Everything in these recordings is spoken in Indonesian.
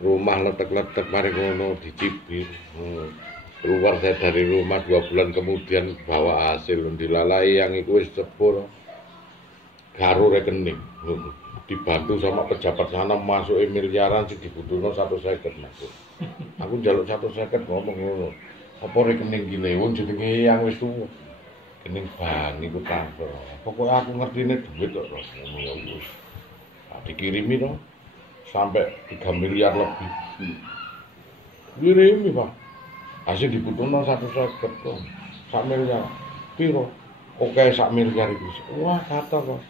Rumah letek-letek mari ngono dicibir. Keluar saya dari rumah 2 bulan kemudian bawa hasil dilalai yang itu wis sepur karo rekening. Dibantu sama pejabat sana masuk miliaran sih dibutuhno 150 masuk. Aku njaluk 150 ngomong ngono. Apa rekening gile wong jenenge yang wis tuwa. Rekening bank iku transfer. Pokoke aku ngertine duit kok ngono. Dikirimi dong sampai 3 miliar lebih. Kirimi Pak. Hasil dibutuhno 150 kok. 1 miliar. Piro? Oke 1 miliar itu. Wah kata kok.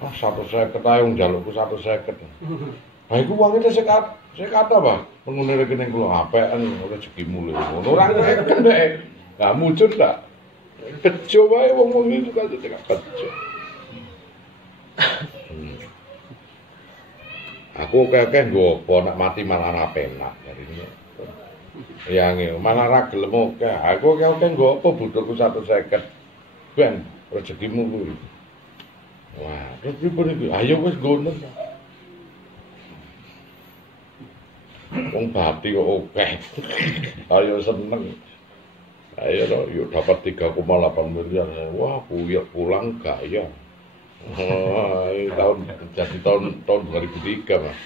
Wah 150 ae wong njalukku 150. Lah iku wong itu sik kata Pak. Penggune rekening kula apekan rezeki mulih. Ngono ora ngeken dek. Lah mujud tak. Bejo wae wong-wong itu kan cek bejo. Aku kakek nggo apa nak mati malah ora penak jarine. Ya ngene, malah ra gelem oke. Aku kakek nggo apa butuhku 150. Ben rezekimu kuwi. Wah, terus pripun iki? Ayo wis nggono. Wong bati kok oke. Ayo seneng. Ayo yuk dapat 3,8 miliar. Wah, pulang gaya. Tahun 2003 Mas.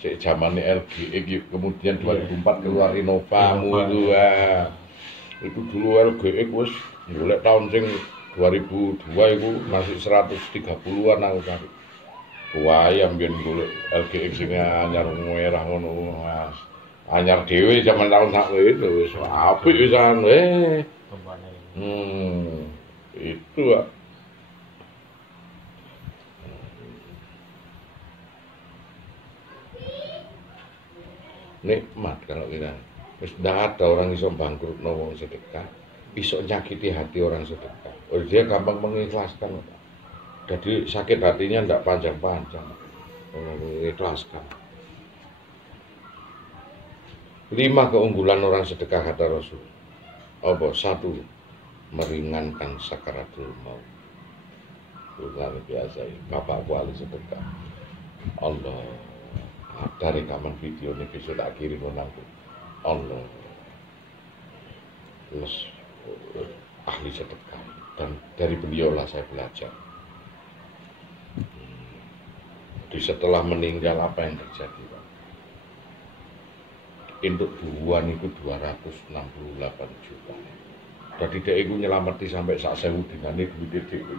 Sik zamane LGE kemudian 2004 keluar Innovamu itu. Itu dulu LGE wis golek tahun sing 2002 itu masih 130-an aku cari. Wayam biyen golek LGE sing anyar merah ngono Mas. Anyar dhewe zaman tahun sak itu wis apik wisan itu nikmat kalau kita wis ndak ada orang iso bangkrut wong sedekah, iso nyakiti hati orang sedekah. Oh, dia gampang mengikhlaskan. Jadi sakit hatinya ndak panjang-panjang. Mengikhlaskan. 5 keunggulan orang sedekah kata Rasul. Apa? 1, meringankan sakaratul maut. Luar biasa ini. Bapakku ahli sedekah. Allah. Ada rekaman video ini bisa tak kirim nanti. Allah. Terus ahli sedekah. Dan dari beliaulah saya belajar. Jadi setelah meninggal apa yang terjadi? Untuk buan itu 268 juta. Jadi dia itu nyelamati sampai sak 1000 dinane duit itu.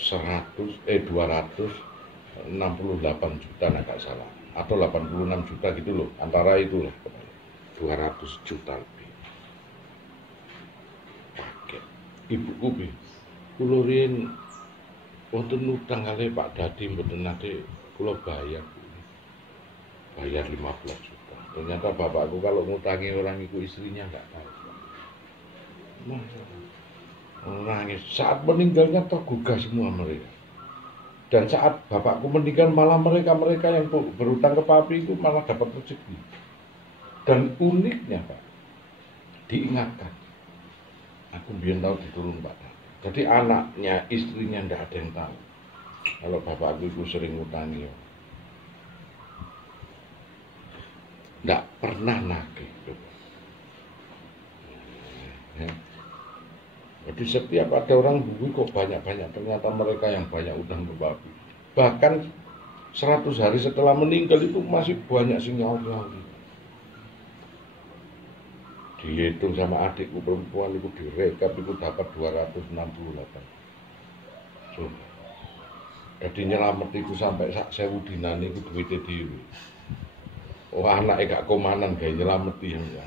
268 juta gak salah. Atau 86 juta gitu loh. Antara itulah. 200 juta lebih. Pakai. Ibuku bi. Kulo riyen wonten utang kali Pak Dadi mboten nate kula bayar. Bayar 15 juta. Ternyata bapakku kalau ngutangi orang itu istrinya enggak tahu. Nangis. Saat meninggalnya tergugah semua mereka. Dan saat bapakku meninggal malah mereka yang berutang ke papi itu malah dapat rezeki. Dan uniknya Pak, diingatkan. Aku biar tahu diturun Pak. Jadi anaknya, istrinya tidak ada yang tahu. Kalau bapakku itu sering ngutangi. Tidak pernah nagih. Ya. Jadi setiap ada orang bumi kok banyak-banyak, ternyata mereka yang banyak utang ke babi. Bahkan 100 hari setelah meninggal itu masih banyak sinyal-sinyal. Dihitung sama adikku perempuan itu direkap itu dapat 268. Coba. Jadi nyelamet itu sampai sak 1000 dinan itu duitnya dhewe. Oh anaknya gak komanan gak nyelameti ya.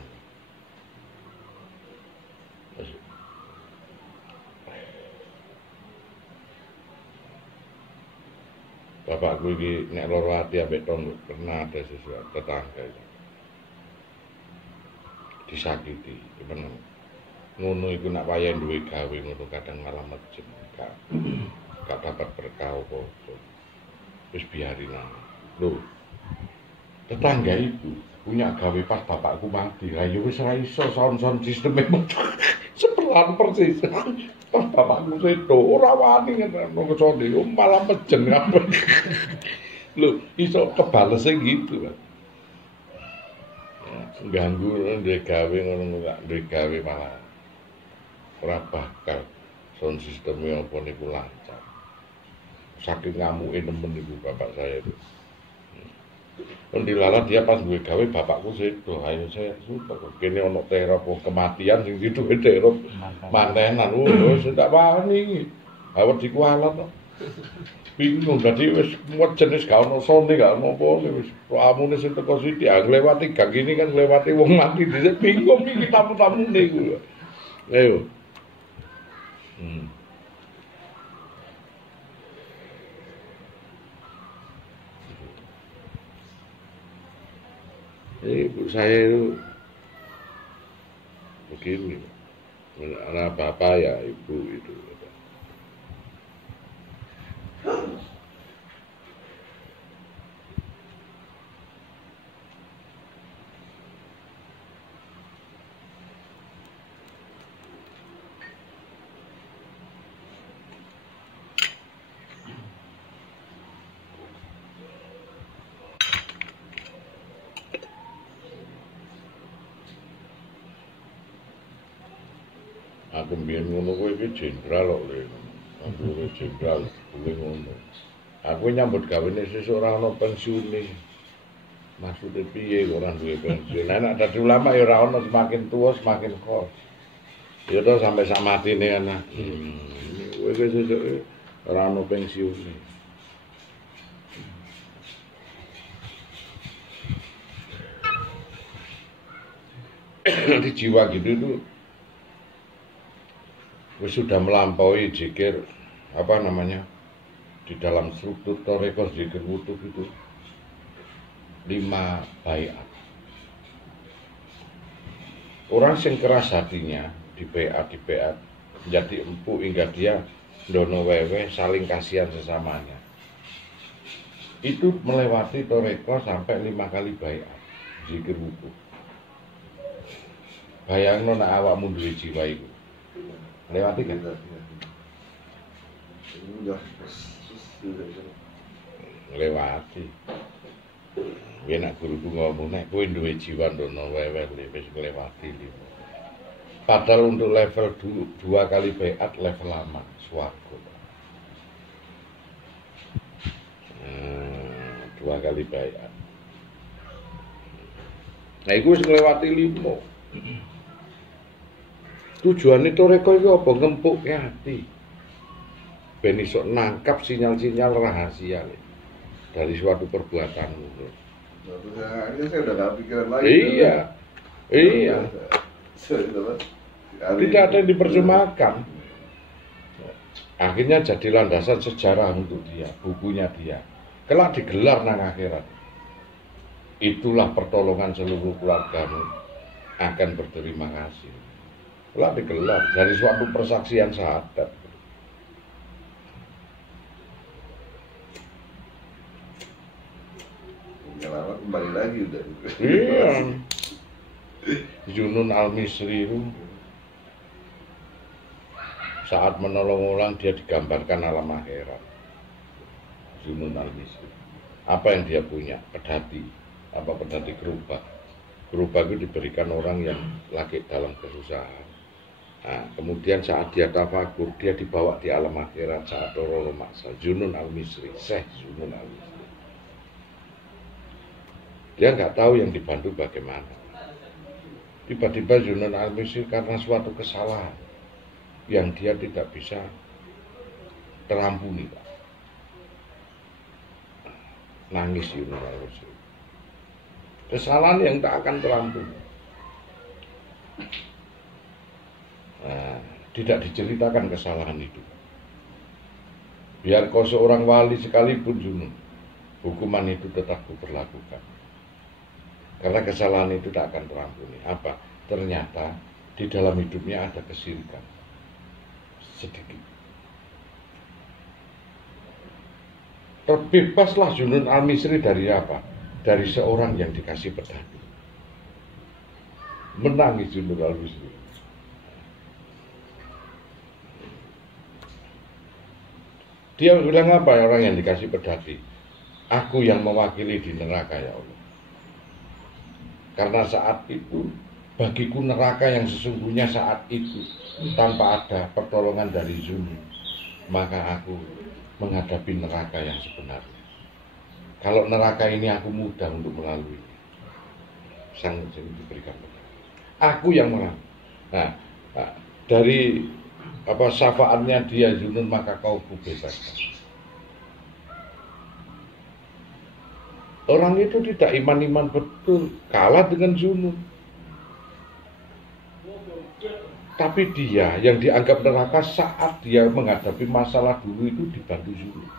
Bapakku ini nek loro ati ambek tonggo pernah ada sesuatu tetangga itu. Disakiti, bener. Ngono iku nak wayahe duwe gawe ngono kadang malah mejem. Gak dapat berkah apa. Wis biarin aja. Loh. Tetangga itu punya gawe pas bapakku mati. Lah ya wis ora iso sound sisteme sepelan persis. Pas bapakku sedo ora wani ngono kecuali malah mejen kabeh. Lho, iso kebalese gitu kan. ganggu ndek gawe ngono gak ndek gawe malah ora bakal sound sistemnya apa niku lancar. Saking ngamuke nemen niku bapak saya itu. Pendilalah dia pas duwe gawe bapakku sedo, ayo saya suka kene ono teror kematian sing diduwe teror mantenan wis ndak wani. Awet dikualat to. Bingung dadi wis muat jenis gak ono sone gak ono apa wis amune sing teko sithik nglewati gang ini kan nglewati wong mati dhisik bingung iki tamu-tamune iku. Ayo. Ibu saya itu begini, anak bapak ya ibu itu. Aku mbiyen ngono kowe iki jenderal kok lho. Aku jenderal kuwi ngono. Aku nyambut gawene sesuk ora ono pensiune. Maksude piye ora duwe pensiun. Nek dadi ulama ya ora ono semakin tua semakin kos. Ya to sampai samatine ana. Kowe sesuk ora ono pensiune. Di jiwa gitu itu sudah melampaui zikir apa namanya di dalam struktur toreko zikir wutub itu 5 baiat. Orang sing keras hatinya di baiat menjadi empuk hingga dia ndono wewe saling kasihan sesamanya. Itu melewati toreko sampai 5 kali baiat zikir wutub. Bayangno nek awakmu duwe jiwa iku. Lewati kan? Lewati. Ya nak guruku ngomong nek kowe duwe jiwa ndono wewe wis nglewati 5. Padahal untuk level 2 kali baiat level lama swarga. 2 kali baiat. Nah iku wis nglewati 5. Tujuannya toreko itu apa? Ngempukke hati. Ben iso nangkap sinyal-sinyal rahasia dari suatu perbuatan. Akhirnya saya udah gak pikiran lagi. Iya. Tidak ada yang diperjumakan. Akhirnya jadi landasan sejarah untuk dia, bukunya dia. Kelak digelar nang akhirat. Itulah pertolongan seluruh keluargamu akan berterima kasih. Telah digelar dari suatu persaksian syahadat. Lama kembali lagi udah. Iya. Junun Al-Misri itu saat menolong orang dia digambarkan alam akhirat. Junun Al-Misri. Apa yang dia punya? Pedati. Apa pedati gerobak? Gerobak itu diberikan orang yang lagi dalam kesusahan. Nah, kemudian saat dia tafakur, dia dibawa di alam akhirat saat Roro Maksa, Junun Al-Misri, Syekh Junun Al-Misri. Dia nggak tahu yang dibantu bagaimana. Tiba-tiba Junun Al-Misri karena suatu kesalahan yang dia tidak bisa terampuni. Nangis Junun Al-Misri. Kesalahan yang tak akan terampuni. Nah, tidak diceritakan kesalahan itu. Biar kau seorang wali sekalipun Junun, hukuman itu tetap diberlakukan. Karena kesalahan itu tak akan terampuni. Apa? Ternyata di dalam hidupnya ada kesyirikan. Sedikit. Terbebaslah Junun Al-Misri dari apa? Dari seorang yang dikasih pedati. Menangis Junun Al-Misri. Dia bilang apa orang yang dikasih pedati? Aku yang mewakili di neraka ya Allah. Karena saat itu bagiku neraka yang sesungguhnya saat itu tanpa ada pertolongan dari Zunun, maka aku menghadapi neraka yang sebenarnya. Kalau neraka ini aku mudah untuk melalui, sang diberikan aku yang melalui. Nah, dari syafaatnya dia Zunun, maka kau kubebaskan. Orang itu tidak iman-iman betul, kalah dengan Zunun. Tapi dia yang dianggap neraka saat dia menghadapi masalah dulu itu dibantu Zunun.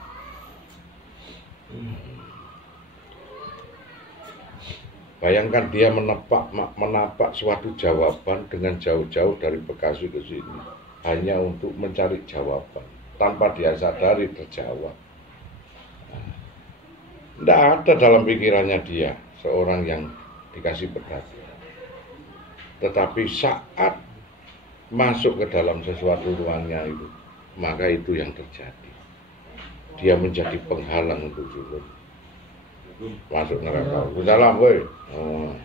Bayangkan dia menapak suatu jawaban dengan jauh-jauh dari Bekasi ke sini, hanya untuk mencari jawaban, tanpa dia sadari terjawab. Tidak ada dalam pikirannya dia seorang yang dikasih pedati. Tetapi saat masuk ke dalam sesuatu ruangnya itu, maka itu yang terjadi. Dia menjadi penghalang untuk Zunun masuk neraka. Ke dalam, woi. Oh.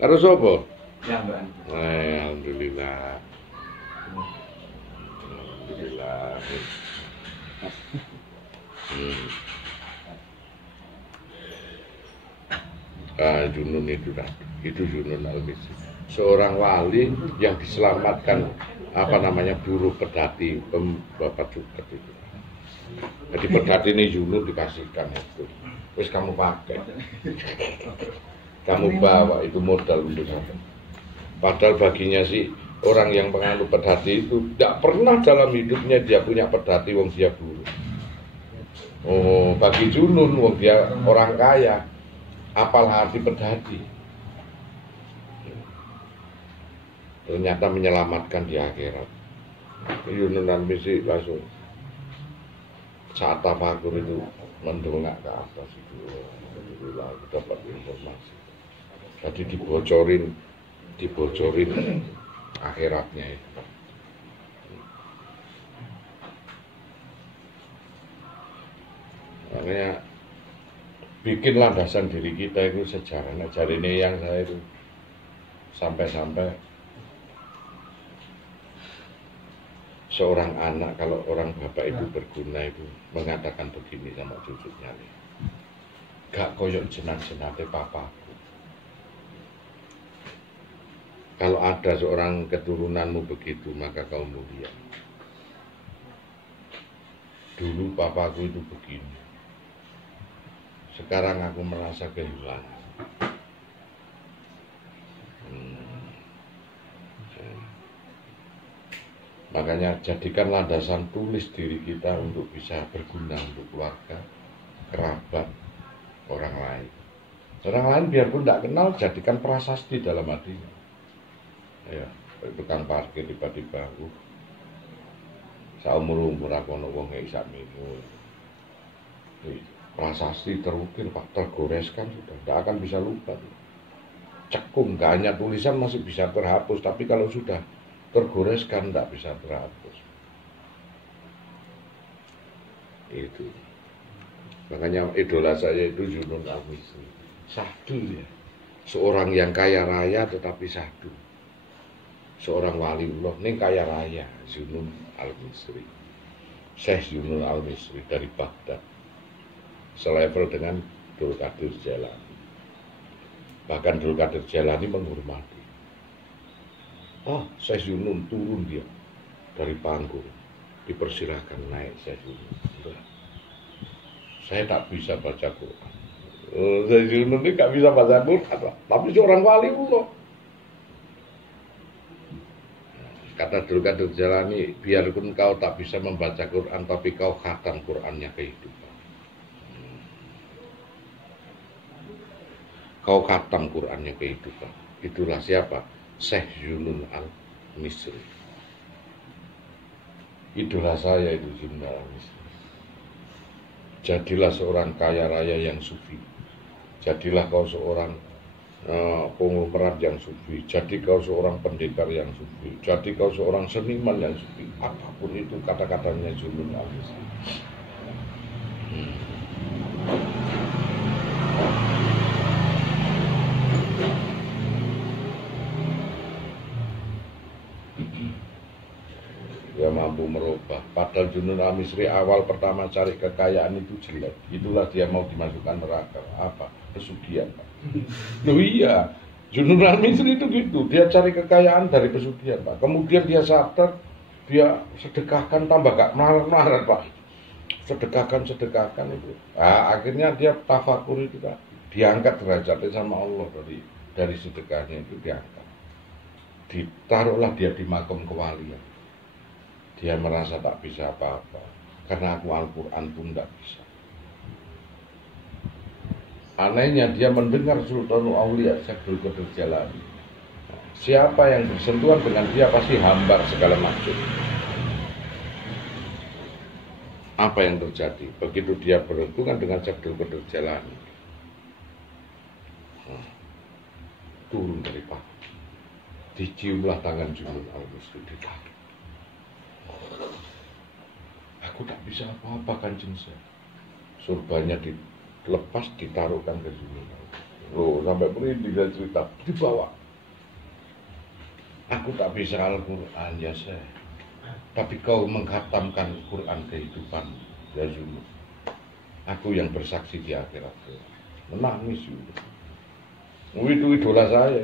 Harus apa? Ya, Mbak. Alhamdulillah. Alhamdulillah. Zunun itu Zunun Al-Misri. Seorang wali yang diselamatkan buruh pedati Bapak Cuket itu. Jadi pedati ini Zunun dikasihkan itu. Terus kamu pakai. Kamu bawa itu modal untuk apa? Padahal baginya sih orang yang penganut pedati itu tidak pernah dalam hidupnya dia punya pedati wong dia buruh. Oh, bagi Zunun wong dia orang kaya. Apal arti pedati. Ternyata menyelamatkan di akhirat. Zunun Al-Misri langsung saat tafakur itu mendongak ke atas itu, alhamdulillah dapat informasi. Jadi dibocorin akhiratnya itu. Makanya bikin landasan diri kita itu sejarah. Nah, jari ini yang saya itu sampai-sampai seorang anak kalau orang bapak itu berguna itu mengatakan begini sama cucunya nih, gak koyok jenat-jenate papaku. Kalau ada seorang keturunanmu begitu maka kau mulia. Dulu papaku itu begini, sekarang aku merasa kehilangan. Makanya jadikan landasan tulis diri kita untuk bisa berguna untuk keluarga, kerabat, orang lain. Orang lain biarpun tidak kenal, jadikan prasasti dalam hatinya. Ya, tukang parkir tiba-tiba, saumur-umur aku ono wong isak minum. Prasasti terukir, Pak, tergoreskan sudah, tidak akan bisa lupa. Cekung, gak hanya tulisan masih bisa terhapus, tapi kalau sudah tergoreskan tidak bisa terhapus. Itu. Makanya idola saya itu Zunun Al-Misri. Sahdu ya. Seorang yang kaya raya tetapi sahdu. Seorang waliullah ini kaya raya, Zunun Al-Misri. Syekh Zunun Al-Misri dari Baghdad. Selevel dengan Abdul Qadir Jailani. Bahkan Abdul Qadir Jailani menghormati. Oh, Syekh Zunun turun dia dari panggung, dipersilahkan naik Syekh Zunun. Saya tak bisa baca Quran. Syekh Zunun ini tak bisa baca Quran, tapi seorang wali Allah. Kata Abdul Qadir Jailani, biarpun kau tak bisa membaca Quran, tapi kau khatam Qurannya kehidupan. Kau khatam Qurannya kehidupan. Itulah siapa? Syekh Zunun Al-Misri. Idola saya itu Zunun Al-Misri. Jadilah seorang kaya raya yang sufi. Jadilah kau seorang konglomerat yang sufi. Jadi kau seorang pendekar yang sufi. Jadi kau seorang seniman yang sufi. Apapun itu kata-katanya Zunun Al-Misri. Dia mampu merubah. Padahal Junun al-Misri awal pertama cari kekayaan itu jelek. Itulah dia mau dimasukkan neraka. Apa? Pesugihan. Loh iya, Junun al-Misri itu gitu. Dia cari kekayaan dari pesugihan, Pak. Kemudian dia sadar, dia sedekahkan tambah gak melarat, Pak. Sedekahkan itu. Nah, akhirnya dia tafakur itu, Pak. Diangkat derajatnya sama Allah dari sedekahnya itu diangkat. Ditaruhlah dia di makom kewalian. Dia merasa tak bisa apa-apa karena aku Al-Quran pun tak bisa. Anehnya dia mendengar Sultanul Aulia Syekh Qadir Jalani. Siapa yang bersentuhan dengan dia pasti hambar segala macam. Apa yang terjadi? Begitu dia berhubungan dengan Syekh Qadir Jalani, turun dari pangkat. Diciumlah tangan Junun al-Misri ditarik. Aku tak bisa apa-apa Kanjeng Syekh. Surbanya dilepas ditaruhkan ke Junun. Loh, sampai merinding dan cerita dibawa. Aku tak bisa Al-Quran ya Syekh. Tapi kau menghatamkan Quran kehidupan ya Junun. Aku yang bersaksi di akhirat. Menangis juga. Itu idola saya.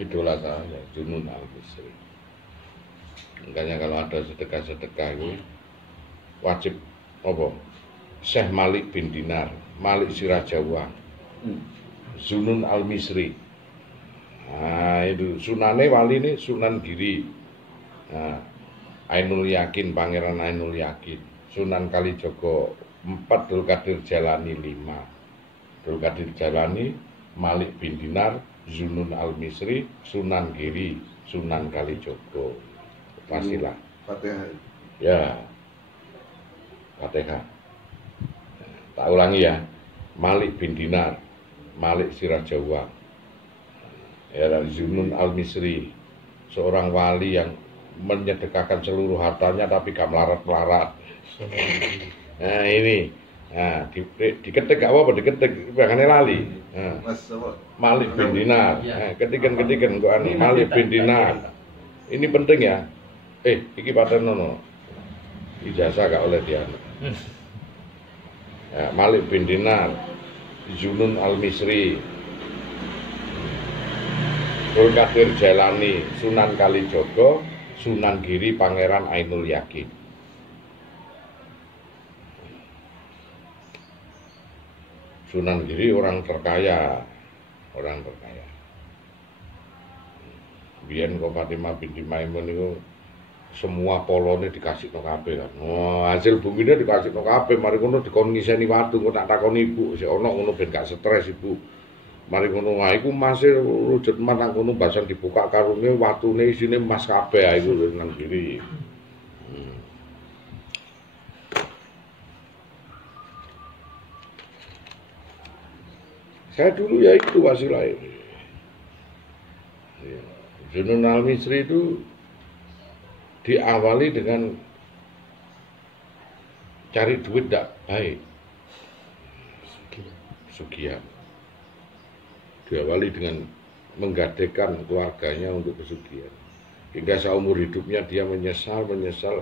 Idola saya, Junun al-Misri. Makanya kalau ada sedekah-sedekah itu wajib apa? Syekh Malik bin Dinar, Malik Sirajawa, Junun al-Misri. Nah, itu sunane wali ini Sunan Giri. Nah, Ainul Yakin, Pangeran Ainul Yakin, Sunan Kalijogo 4, Abdul Qadir Jalani 5. Abdul Qadir Jalani, Malik bin Dinar, Junun al-Misri, Sunan Giri, Sunan Kalijogo. Pastilah. Fatihah. Ya. Fatihah. Tak ulangi ya. Malik bin Dinar, Malik Sirajawa. Ya, Junun al-Misri, seorang wali yang menyedekahkan seluruh hartanya tapi gak melarat-melarat. Nah, ini. Nah, diketik gak apa-apa, diketik bangane lali. Nah. Malik bin Dinar. Nah, ketikan kok anu Malik bin Dinar. Ini penting ya. Iki paten nono. Ijazah gak oleh dia. Ya, Malik bin Dinar, Junun al-Misri, Abdul Qadir Jalani, Sunan Kalijogo, Sunan Giri, Pangeran Ainul Yakin. Sunan Giri orang terkaya. Biyen kok Fatimah binti Maimun itu semua polone dikasih no kabeh kan. Oh, hasil bumine dikasih no kabeh, mari ngono dikon ngiseni watu, kok tak takoni ibu, sik ono ngono ben gak stres ibu. Mari ngono wae iku masih rujut manang ngono basan dibuka karunge watune isine emas kabeh ae iku nang kiri. Saya dulu ya itu wasilah ini. Junun al-Misri itu diawali dengan cari duit tidak baik, pesugihan. Diawali dengan menggadekan keluarganya untuk pesugihan. Hingga seumur hidupnya dia menyesal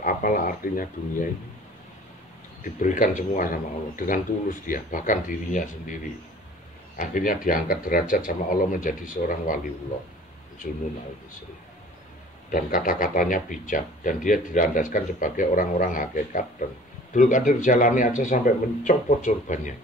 apalah artinya dunia ini. Diberikan semua sama Allah dengan tulus dia, bahkan dirinya sendiri. Akhirnya diangkat derajat sama Allah menjadi seorang waliullah, Junun al-Misri. Dan kata-katanya bijak, dan dia dirandaskan sebagai orang-orang hakikat. Dan Abdul Qadir Jalani aja sampai mencopot sorbannya.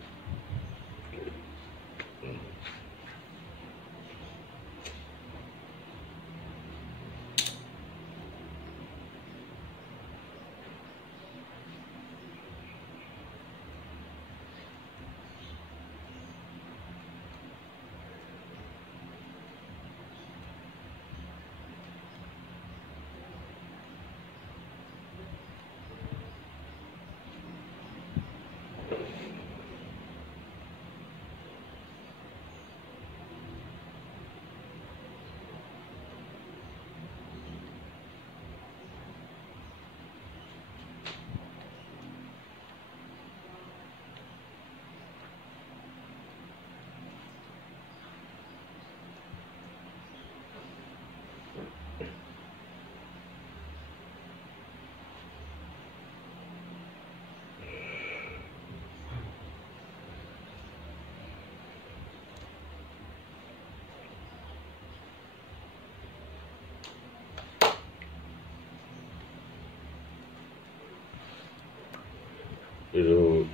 itu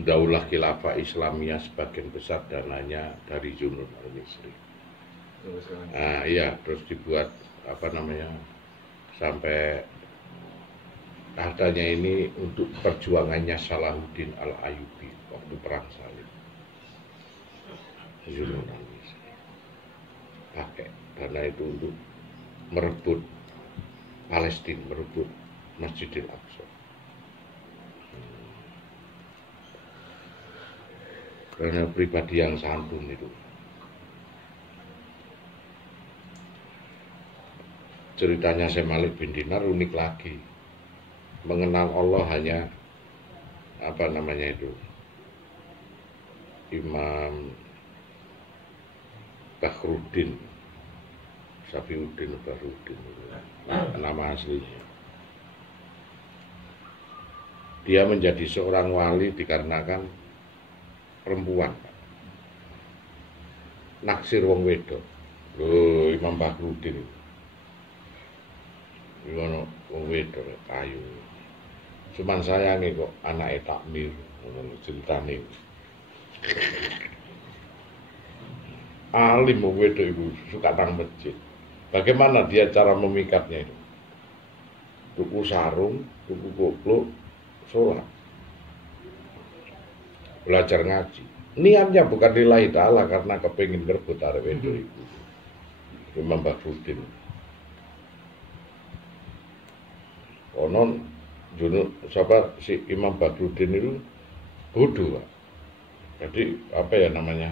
Daulah Khilafah Islamiyah sebagian besar dananya dari Zunun al-Misri. Nah, iya, terus dibuat apa namanya sampai katanya ini untuk perjuangannya Salahuddin al-Ayyubi waktu perang salib. Zunun al-Misri pakai dana itu untuk merebut Palestina, merebut Masjidil Aqsa. Karena pribadi yang santun itu. Ceritanya Syekh Malik bin Dinar unik lagi. Mengenal Allah hanya apa namanya itu, Imam Bakhruddin, Safiuddin Bakhruddin, nama aslinya. Dia menjadi seorang wali dikarenakan perempuan naksir wong wedok. Lho, Imam Bakhruddin ngono wong wedok ayu. Cuman sayange kok anake takmir ngono ceritane. Alim wong wedok iku suka nang masjid. Bagaimana dia cara memikatnya itu? Tuku sarung, tuku goblok, sholat. Belajar ngaji. Niatnya bukan lillahi ta'ala karena kepengin ngerebut arep wedok iku. Imam Bakhruddin. Konon Junun siapa si Imam Bakhruddin itu bodoh, Pak. Jadi apa ya namanya?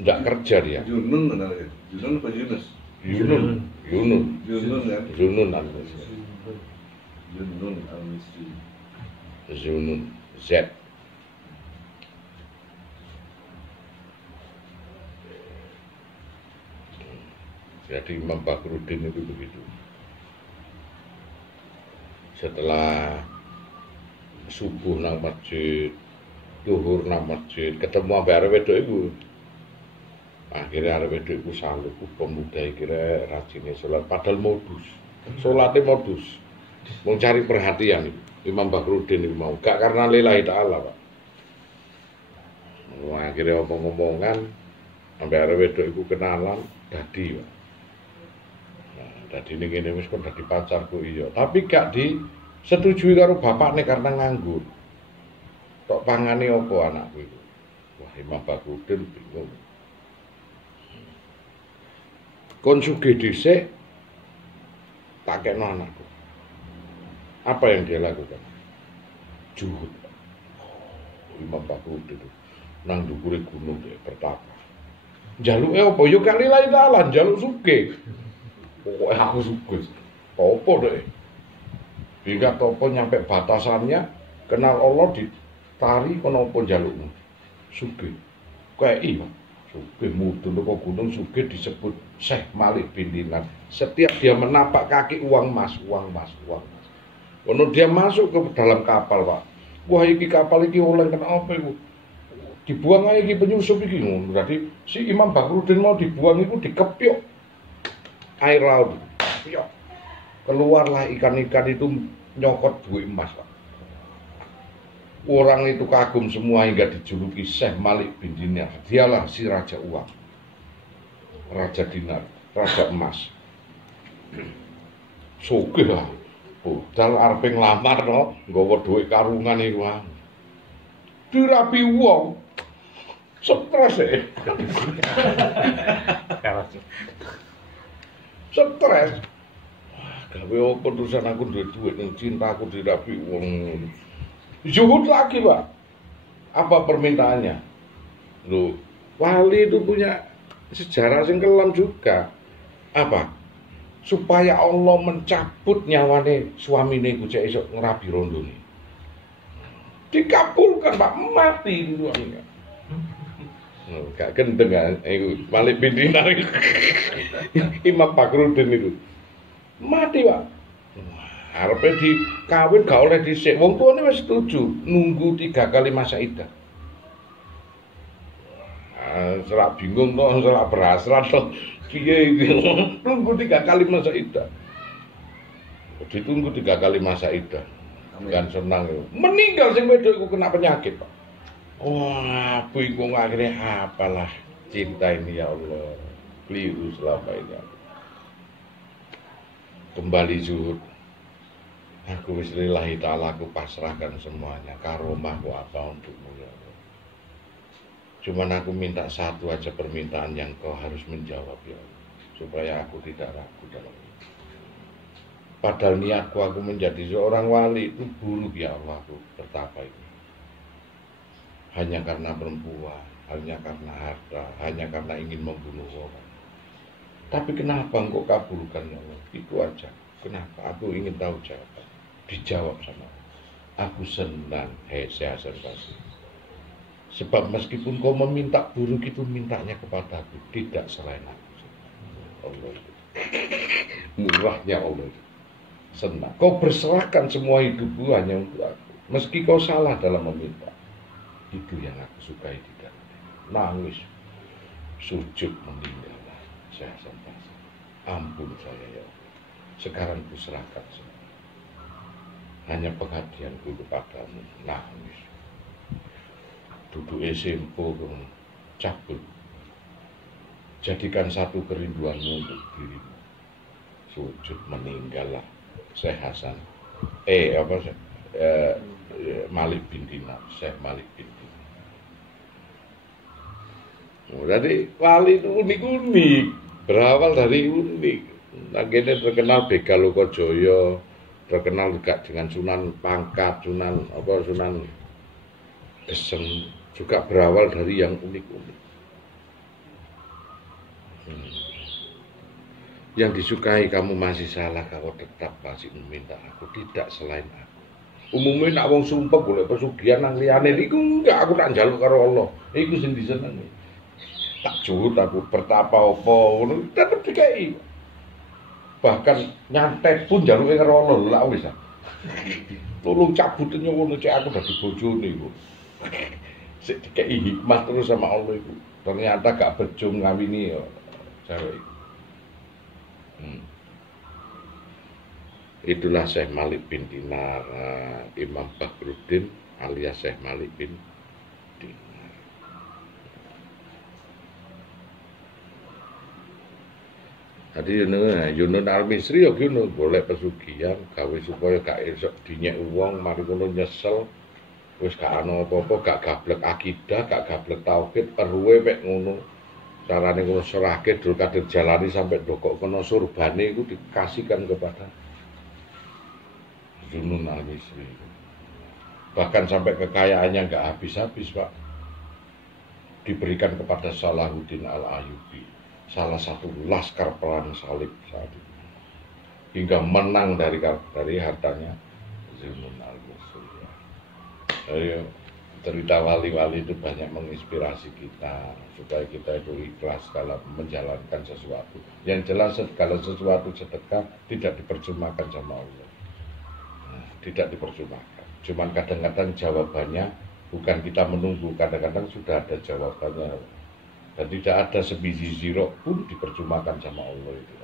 Enggak kerja dia. Junun benar ya? Junun apa Yunus? Yunun kan? Zunun al-Misri. Junun al-Misri. Zunun Z. Jadi Imam Bakhruddin itu begitu. Setelah subuh nang masjid, duhur nang masjid, ketemu ambek arep wedok iku. Akhirnya arep wedok iku salut, pemuda iki rajine salat padahal modus. Salate modus. Mau cari perhatian Imam Bakhruddin itu mau, gak karena lillahi ta'ala, Pak. Akhirnya omong-omongan ambek arep wedok iku kenalan dadi, Pak. Dadi ini gini wis kon dadi pacarku iya, tapi gak disetujui karo bapakne karena nganggur. Tok pangane apa anakku itu? Wah, Imam Bakhruddin bingung. Kon sugih dhisik tak kekno anakku. Apa yang dia lakukan? Juhud. Imam Bakhruddin itu nang ndukure gunung deh pertapa. Jaluke apa? Yo gak lillahi ta'ala, jaluk sugih. Pokoknya aku sugih. Topo deh. Hingga topo nyampe batasannya, kenal Allah ditari kenapa jalukmu. Sugih. Kayak iya. Sugih mudun ke gunung sugih disebut Syekh Malik bin Dinar. Setiap dia menapak kaki uang mas. Kalau dia masuk ke dalam kapal, Pak. Wah, iki kapal iki oleh kenapa itu? Dibuang aja iki penyusup iki. Berarti si Imam Bakhruddin mau dibuang itu dikepyok air laut. Yuk. Keluarlah ikan-ikan itu nyokot duit emas, Pak. Orang itu kagum semua hingga dijuluki Syekh Malik bin Dinar. Dialah si raja uang, raja dinar, raja emas. Sugih lah. Budal arep nglamar no, nggawa duit karungan iku. Dirapi wong. Stres e. Stres. Wah, gawe apa terusan aku duit ning cintaku dirapi wong. Zuhud lagi, Pak. Apa permintaannya? Loh, wali itu punya sejarah sing kelam juga. Apa? Supaya Allah mencabut nyawane suamine iku cek esuk ngerabi rondone. Dikabulkan, Pak, mati suaminya. Gak gendeng kan, itu Malik bin Dinar itu. Imam Bakhruddin itu mati, Pak. Arepe dikawin gak oleh dhisik. Wong tuane wis setuju nunggu 3 kali masa iddah. Selak bingung kok, selak berasrat kok. Piye iki? Nunggu 3 kali masa iddah. Ditunggu 3 kali masa idah. Amin. Kan senang itu. Meninggal sing wedok iku kena penyakit, Pak. Wah, bingung akhirnya apalah cinta ini ya Allah. Keliru selama ini. Kembali zuhud. Aku wis lillahi ta'ala, aku pasrahkan semuanya. Karomahku apa untukmu ya Allah. Cuman aku minta satu aja permintaan yang kau harus menjawab ya Allah. Supaya aku tidak ragu dalam ini. Padahal niatku aku menjadi seorang wali itu buruk ya Allah, aku betapa ini. Hanya karena perempuan, hanya karena harta, hanya karena ingin membunuh orang. Tapi kenapa engkau kabulkan ya Allah? Itu aja. Kenapa? Aku ingin tahu jawaban. Dijawab sama aku. Aku senang, hei Syekh Hasan Basri. Sebab meskipun kau meminta buruk itu mintanya kepadaku, tidak selain aku. Allah itu. Murahnya Allah itu. Senang. Kau berserahkan semua hidupmu hanya untuk aku. Meski kau salah dalam meminta. Itu yang aku sukai di dalam. Nangis. Sujud meninggallah. Syekh Hasan Basri. Ampun saya ya Allah. Sekarang ku serahkan semua. Hanya pengabdianku kepadamu. Nangis. Duduk SMP cabut. Jadikan satu kerinduanmu untuk dirimu. Sujud meninggallah Syekh Hasan. Malik bin Dinar. Syekh Malik bin Dinar. Jadi wali itu unik-unik. Berawal dari unik. Akhirnya terkenal Begalokojoyo. Terkenal juga dengan Sunan Pangkat, Sunan Geseng, juga berawal dari yang unik-unik. Yang disukai kamu masih salah, kalau tetap masih meminta aku, tidak selain aku. Umumnya nak wong sumpah boleh pesugihan nang liyane iku enggak, aku tak njaluk karo Allah. Iku sing disenengi. Tak juhud aku bertapa apa ngono tetep dikai. Bahkan nyantet pun jaluke karo Allah lha wis. Tolong cabut ngono cek aku dadi bojone iku. Sik dikei hikmah terus sama Allah iku. Ternyata gak bejo ngawini ya cewek iku. Itulah Syekh Malik bin Dinar, Imam Fakhruddin alias Syekh Malik bin Dinar. Jadi Yunus Al-Misri ya ngono, golek pesugihan gawe supaya gak esok dinyek wong, mari ngono nyesel. Wis gak ana apa-apa, gak gablek akidah, gak gablek tauhid, perluwe mek ngono. Carane ngono serahke dul kadir jalani sampai dokok kena surbane iku dikasihkan kepada Yunus Al-Misri. Bahkan sampai kekayaannya nggak habis-habis, Pak. Diberikan kepada Salahuddin Al-Ayyubi, salah satu laskar perang salib saat itu. Hingga menang dari hartanya Yunus Al-Misri. Ayo, cerita wali-wali itu banyak menginspirasi kita supaya kita itu ikhlas dalam menjalankan sesuatu. Yang jelas kalau sesuatu sedekah tidak dipercumakan sama Allah. Tidak dipercumakan. Cuman kadang-kadang jawabannya bukan kita menunggu, kadang-kadang sudah ada jawabannya. Dan tidak ada sebiji zirok pun dipercumakan sama Allah itu.